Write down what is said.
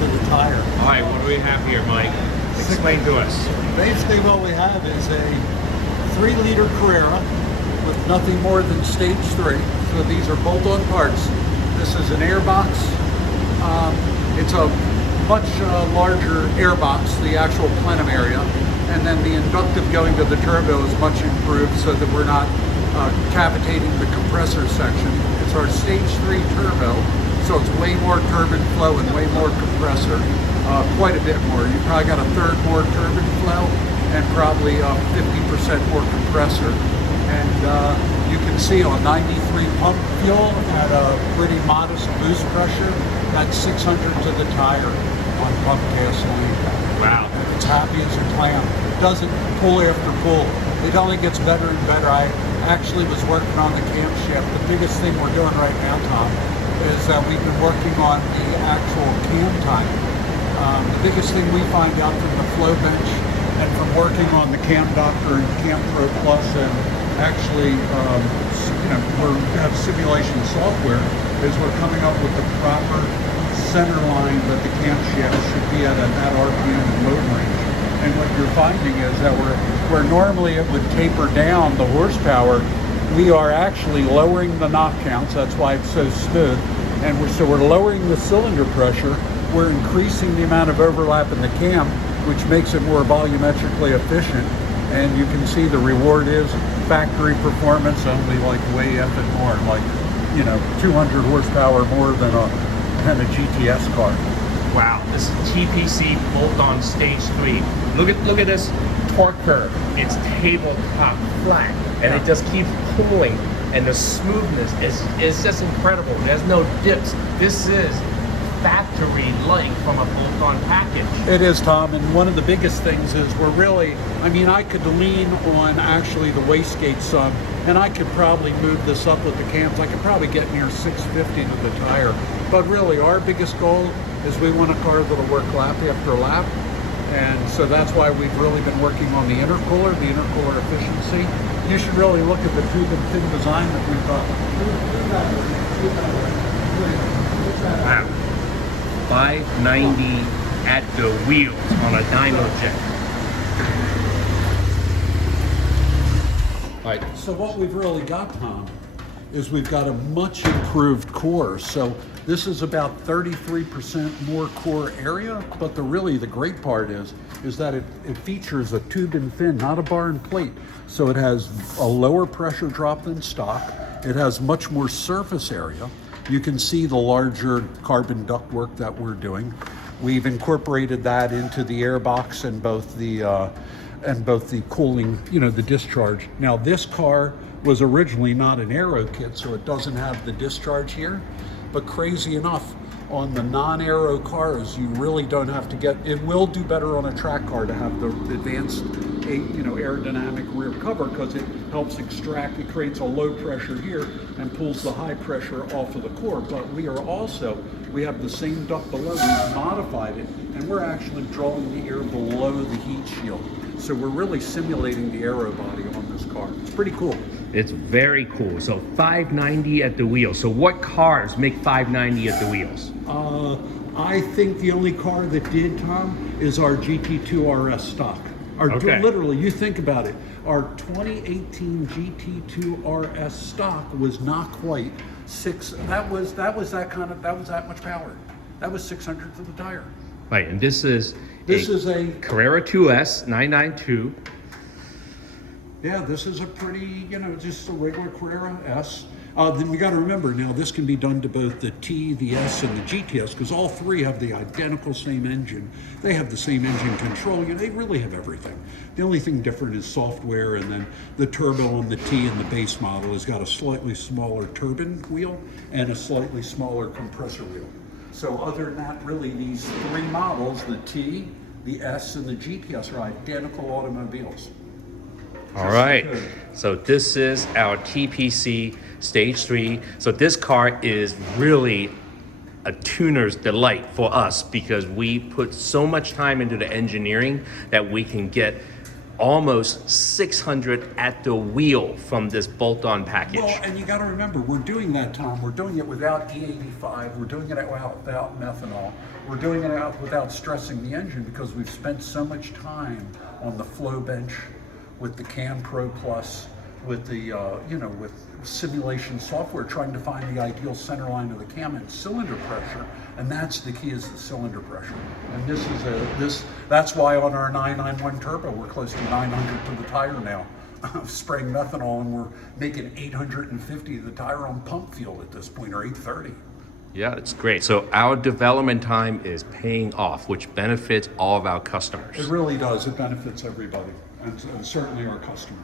to the tire. All right, what do we have here, Mike? Explain to us. Basically what we have is a 3-liter Carrera with nothing more than Stage-3. So these are bolt-on parts. This is an airbox. It's a much larger airbox, the actual plenum area. And then the inductive going to the turbo is much improved so that we're not cavitating the compressor section. It's our Stage-3 turbo, so it's way more turbine flow and way more compressor, quite a bit more. You probably got a third more turbine flow and probably 50% more compressor. And you can see on 93 pump fuel at a pretty modest boost pressure, that's 600 to the tire on pump gasoline. Wow. It's happy as a clam. It doesn't pull after pull. It only gets better and better. I actually was working on the camshaft. The biggest thing we're doing right now, Tom, is that we've been working on the actual cam time. The biggest thing we find out from the flow bench and from working on the Cam Doctor and Cam Pro Plus and actually, we have simulation software, is we're coming up with the proper center line that the camshaft should be at that RPM and load range. And what you're finding is that where normally it would taper down the horsepower, we are actually lowering the knock counts. That's why it's so smooth. And we're lowering the cylinder pressure. We're increasing the amount of overlap in the cam, which makes it more volumetrically efficient. And you can see the reward is factory performance, only like way effing more, like 200 horsepower more than a GTS car. Wow, this is TPC bolt-on Stage-3. Look at this torque curve. It's tabletop flat, and it just keeps pulling, and the smoothness is just incredible. There's no dips. This is factory-like from a bolt-on package. It is, Tom, and one of the biggest things is we're really, I could lean on actually the wastegate some, and I could probably move this up with the cams. I could probably get near 650 to the tire. But really, our biggest goal is we want a car that'll work lap after lap. And so that's why we've really been working on the intercooler efficiency. You should really look at the tube and fin design that we've got. Wow. 590 at the wheels on a dyno jet. All right. So what we've really got, Tom, is we've got a much improved core. So this is about 33% more core area, but the great part is that it features a tube and fin, not a bar and plate. So it has a lower pressure drop than stock. It has much more surface area. You can see the larger carbon ductwork that we're doing. We've incorporated that into the airbox and both the cooling, the discharge. Now this car was originally not an aero kit, so it doesn't have the discharge here. But crazy enough, on the non-aero cars, you really don't have to get, it will do better on a track car to have the advanced aerodynamic rear cover, because it helps extract, it creates a low pressure here and pulls the high pressure off of the core. But we have the same duct below, we've modified it, and we're actually drawing the air below the heat shield. So we're really simulating the aero body on this car. It's pretty cool. It's very cool. So 590 at the wheels. So what cars make 590 at the wheels? I think the only car that did, Tom, is our GT2 RS stock. Okay. Literally, you think about it. Our 2018 GT2 RS stock was not quite six. That was that much power. That was 600 to the tire. Right, and this is a Carrera 2S 992. Yeah, this is a pretty, just a regular Carrera S. Then we got to remember now, this can be done to both the T, the S, and the GTS, because all three have the identical same engine. They have the same engine control. They really have everything. The only thing different is software, and then the turbo on the T and the base model has got a slightly smaller turbine wheel and a slightly smaller compressor wheel. So other than that, really these three models, the T, the S, and the GTS, are identical automobiles. All right, so this is our TPC Stage-3. So this car is really a tuner's delight for us, because we put so much time into the engineering that we can get almost 600 at the wheel from this bolt-on package. Well, and you got to remember, we're doing that, Tom. We're doing it without E85. We're doing it without methanol. We're doing it without stressing the engine because we've spent so much time on the flow bench with the Cam Pro Plus, with the with simulation software, trying to find the ideal center line of the cam and cylinder pressure, and that's the key, is the cylinder pressure. And that's why on our 991 turbo we're close to 900 to the tire now, spraying methanol, and we're making 850 to the tire on pump fuel at this point, or 830. Yeah, it's great. So our development time is paying off, which benefits all of our customers. It really does. It benefits everybody, and certainly our customers.